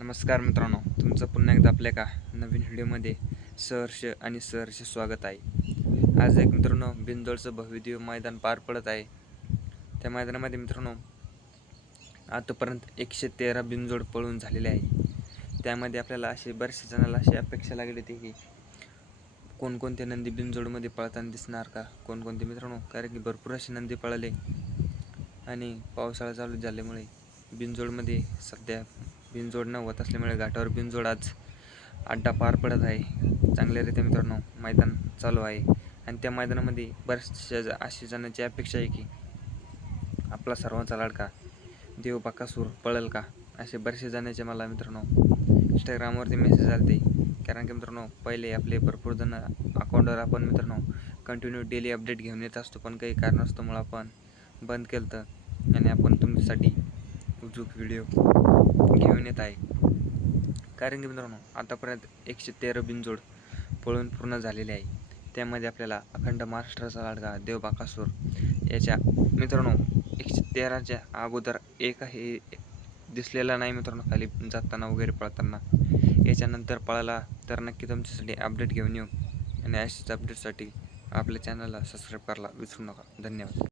नमस्कार मित्रांनो, तुमचं पुन्हा एकदा आपल्या एका नवीन व्हिडिओमध्ये सहर्ष स्वागत आहे। आज एक मित्रांनो बिनजोडचं भव्य मैदान पार पडत आहे। त्या मैदानामध्ये मित्रांनो आतापर्यंत 113 बिनजोड पळून झालेले आहे। त्यामध्ये आपल्याला अशी बऱ्याचशा जणांना अशी अपेक्षा लागली होती की कोणकोणते नंदी बिनजोडमध्ये पळताना दिसणार का, कोणकोणते मित्रांनो, कारण की भरपूर असे नंदी पळाले आणि पावसाळा चालू झाल्यामुळे बिनजोडमध्ये सध्या बिनजोड न होत असल्यामुळे घाटावर बिनजोड आज अड्डा पार पडत आहे। चांगल्यारीत्या मित्रांनो मैदान चालू आहे आणि त्या मैदानामध्ये बऱ्याचशा अशी जणांची अपेक्षा आहे की आपला सर्वांचा लाडका देव बकासूर पळेल का, असे बरेचसे जणांचे मला मित्रांनो इंस्टाग्रामवरती मेसेज आले। कारण की मित्रांनो पहिले आपले भरपूर जण अकाउंटवर आपण मित्रांनो कंटिन्यू डेली अपडेट घेऊन येत असतो, पण काही कारणास्तव आपण बंद केलं आणि आपण तुमच्यासाठी उजूक व्हिडिओ घेऊन येत आहे। कारण की मित्रांनो आतापर्यंत 113 बिनजोड पळून पूर्ण झालेले आहे। त्यामध्ये आपल्याला अखंड महाराष्ट्राचा लाडका देव बकासूर याच्या मित्रांनो 113च्या अगोदर एकही दिसलेला नाही मित्रांनो, खाली जाताना वगैरे पळताना। याच्यानंतर पळाला तर नक्की तुमच्यासाठी अपडेट घेऊन येऊ आणि अशाच अपडेटसाठी आपल्या चॅनलला सबस्क्राईब करायला विसरू नका। धन्यवाद।